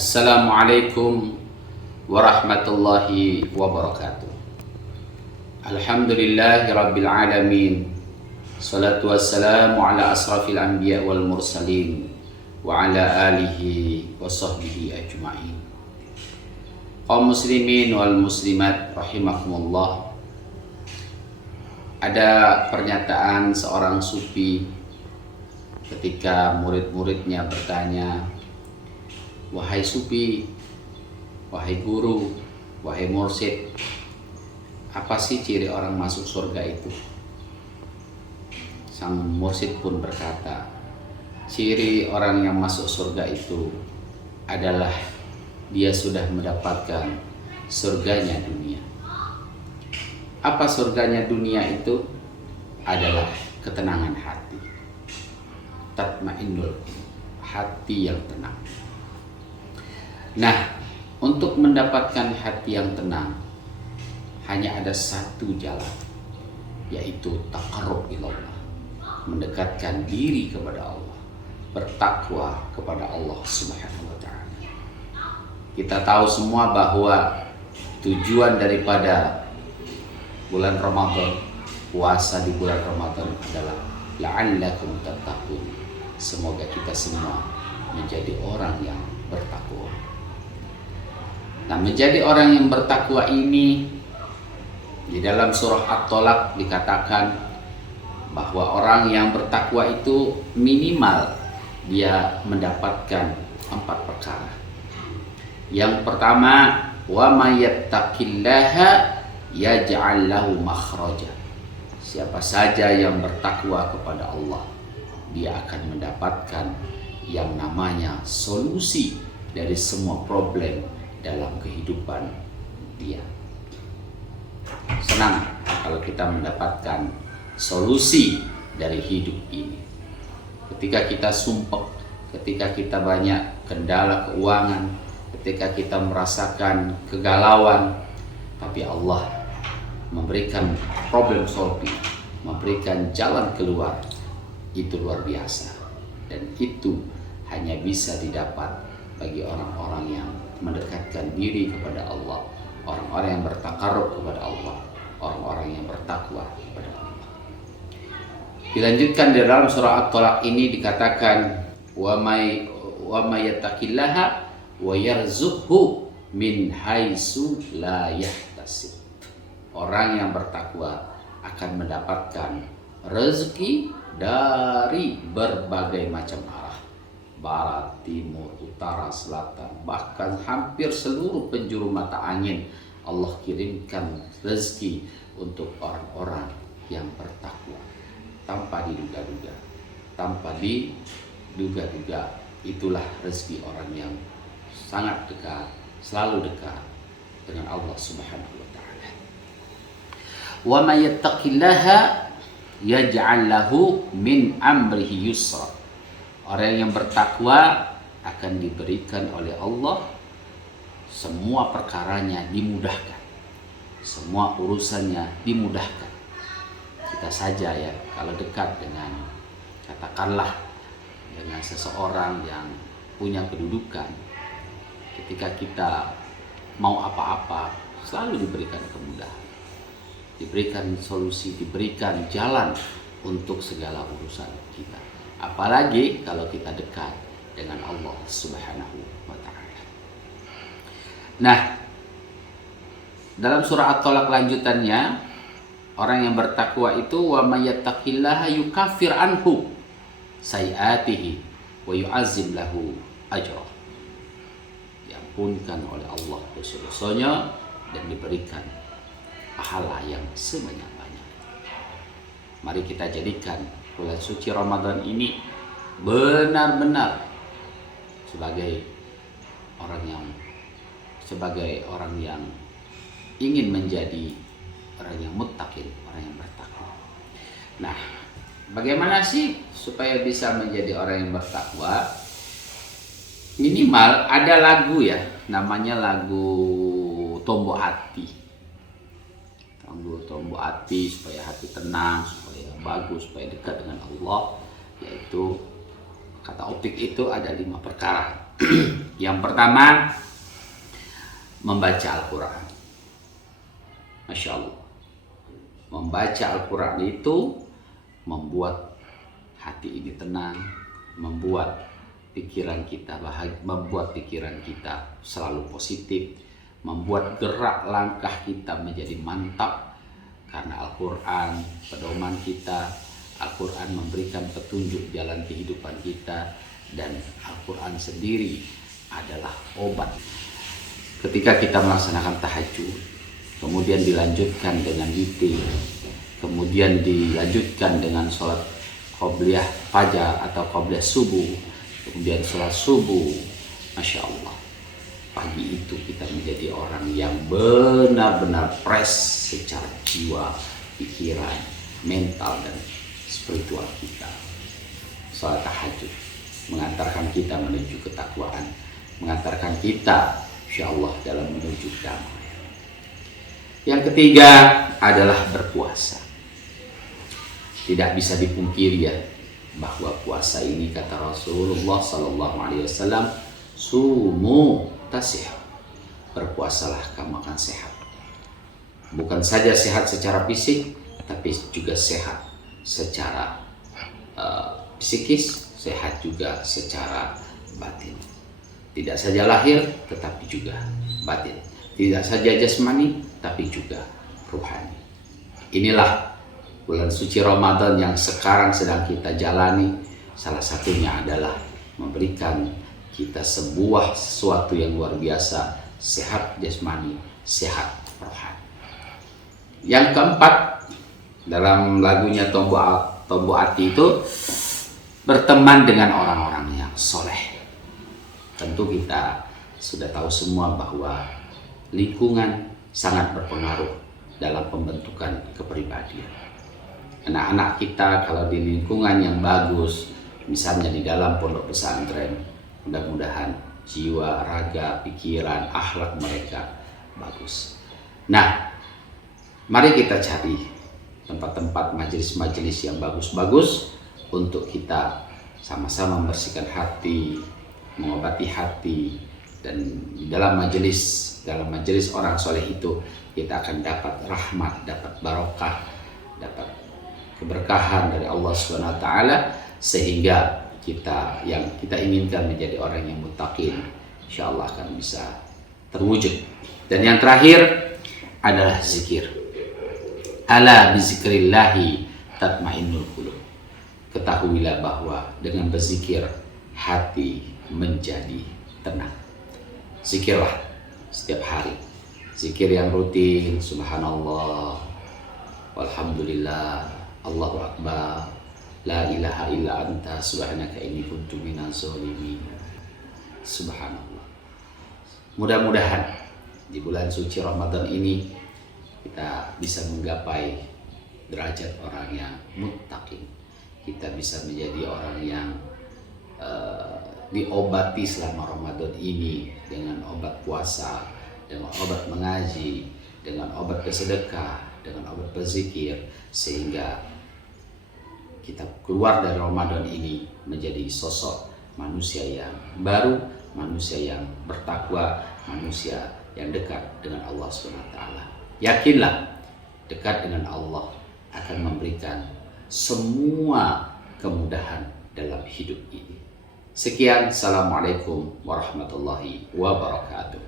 Assalamualaikum warahmatullahi wabarakatuh. Alhamdulillahi rabbil alamin. Salatu wassalamu ala asrafil anbiya wal mursalin wa ala alihi wa sahbihi ajma'in. Kaum muslimin wal muslimat rahimakumullah. Ada pernyataan seorang sufi ketika murid-muridnya bertanya, "Wahai sufi, wahai guru, wahai mursyid, apa sih ciri orang masuk surga itu?" Sang mursyid pun berkata, "Ciri orang yang masuk surga itu adalah dia sudah mendapatkan surganya dunia." Apa surganya dunia itu? Adalah ketenangan hati. Tatmainnul, hati yang tenang. Nah, untuk mendapatkan hati yang tenang hanya ada satu jalan, yaitu taqarrub ilallah, mendekatkan diri kepada Allah, bertakwa kepada Allah Subhanahu wa taala. Kita tahu semua bahwa tujuan daripada bulan Ramadan, puasa di bulan Ramadan adalah la'allakum tattaqun. Semoga kita semua menjadi orang yang bertakwa. Nah, menjadi orang yang bertakwa ini di dalam surah At-Tolaq dikatakan bahwa orang yang bertakwa itu minimal dia mendapatkan 4 perkara. Yang pertama, wa may yattaqillaha yaj'al lahu makhraja. Siapa saja yang bertakwa kepada Allah, dia akan mendapatkan yang namanya solusi dari semua problem dalam kehidupan dia. Senang kalau kita mendapatkan solusi dari hidup ini. Ketika kita sumpek, ketika kita banyak kendala keuangan, ketika kita merasakan kegalauan, tapi Allah memberikan problem solving, memberikan jalan keluar, itu luar biasa. Dan itu hanya bisa didapat bagi orang-orang yang mendekatkan diri kepada Allah, orang-orang yang bertakarrub kepada Allah, orang-orang yang bertakwa kepada Allah. Dilanjutkan di dalam surah At-Tolaq ini dikatakan, wa may yattaqillaha wa yarzuqhu min haitsu la yahtasib. Orang yang bertakwa akan mendapatkan rezeki dari berbagai macam arah, barat, timur, utara, selatan, bahkan hampir seluruh penjuru mata angin Allah kirimkan rezeki untuk orang-orang yang bertakwa tanpa diduga-duga, tanpa diduga-duga. Itulah rezeki orang yang sangat dekat, selalu dekat dengan Allah Subhanahu wa taala. Wa may yattaqillaha yaj'al lahu min amrihi yusra. Orang yang bertakwa akan diberikan oleh Allah semua perkaranya dimudahkan, semua urusannya dimudahkan. Kita saja ya, kalau dekat dengan, katakanlah dengan seseorang yang punya kedudukan, ketika kita mau apa-apa selalu diberikan kemudahan, diberikan solusi, diberikan jalan untuk segala urusan kita. Apalagi kalau kita dekat dengan Allah Subhanahu wa taala. Nah, dalam surah At-Tolaq lanjutannya, orang yang bertakwa itu wa may yattaqillaha yukaffir anhu sayiatihi wa yu'azzim lahu ajra. Diampunkan oleh Allah dosa-dosanya dan diberikan pahala yang sebanyak-banyak. Mari kita jadikan bulan suci Ramadan ini benar-benar sebagai orang yang ingin menjadi orang yang muttaqin, orang yang bertakwa. Nah, bagaimana sih supaya bisa menjadi orang yang bertakwa? Minimal ada lagu ya, namanya lagu Tombo Hati. Tombo hati supaya hati tenang, supaya bagus, supaya dekat dengan Allah, yaitu kata optik itu ada 5 perkara. Yang pertama, membaca Al-Quran. Masya Allah. Membaca Al-Quran itu membuat hati ini tenang, membuat pikiran kita bahagia, membuat pikiran kita selalu positif, membuat gerak langkah kita menjadi mantap. Karena Al-Quran pedoman kita, Al-Quran memberikan petunjuk jalan kehidupan kita, dan Al-Quran sendiri adalah obat. Ketika kita melaksanakan tahajud, kemudian dilanjutkan dengan witir, kemudian dilanjutkan dengan sholat qobliyah fajar atau qobliyah subuh, kemudian sholat subuh, Masya Allah, pagi itu kita menjadi orang yang benar-benar fresh secara jiwa, pikiran, mental, dan spiritual kita. Sholat tahajud mengantarkan kita menuju ketakwaan, mengantarkan kita Insya Allah dalam menuju damai. Yang ketiga adalah berpuasa. Tidak bisa dipungkiri ya, bahwa puasa ini kata Rasulullah SAW, sumu tasih, berpuasalah kamu akan sehat. Bukan saja sehat secara fisik, tapi juga sehat secara psikis, sehat juga secara batin. Tidak saja lahir, tetapi juga batin. Tidak saja jasmani, tapi juga ruhani. Inilah bulan suci Ramadan yang sekarang sedang kita jalani. Salah satunya adalah memberikan kita sesuatu yang luar biasa, sehat jasmani, sehat rohani. Yang keempat, dalam lagunya Tombo Ati itu, berteman dengan orang-orang yang soleh. Tentu kita sudah tahu semua bahwa lingkungan sangat berpengaruh dalam pembentukan kepribadian. Anak-anak kita kalau di lingkungan yang bagus, misalnya di dalam pondok pesantren, mudah-mudahan jiwa, raga, pikiran, akhlak mereka bagus. Nah, mari kita cari tempat-tempat majelis-majelis yang bagus-bagus untuk kita sama-sama membersihkan hati, mengobati hati, dan dalam majelis orang soleh itu kita akan dapat rahmat, dapat barokah, dapat keberkahan dari Allah Subhanahu wa taala, sehingga kita yang kita inginkan menjadi orang yang muttaqin insyaallah akan bisa terwujud. Dan yang terakhir adalah zikir. Ala bizikrillahi tatmainnul qulub. Ketahuilah bahwa dengan berzikir hati menjadi tenang. Zikirlah setiap hari. Zikir yang rutin, subhanallah, walhamdulillah, Allahu akbar, la ilaha illa anta subhanaka inni kuntu minaz zalimin. Subhanallah. Mudah-mudahan di bulan suci Ramadan ini kita bisa menggapai derajat orang yang muttaqin. Kita bisa menjadi orang yang diobati selama Ramadan ini dengan obat puasa, dengan obat mengaji, dengan obat bersedekah, dengan obat berzikir, sehingga kita keluar dari Ramadan ini menjadi sosok manusia yang baru, manusia yang bertakwa, manusia yang dekat dengan Allah SWT. Yakinlah, dekat dengan Allah akan memberikan semua kemudahan dalam hidup ini. Sekian, assalamualaikum warahmatullahi wabarakatuh.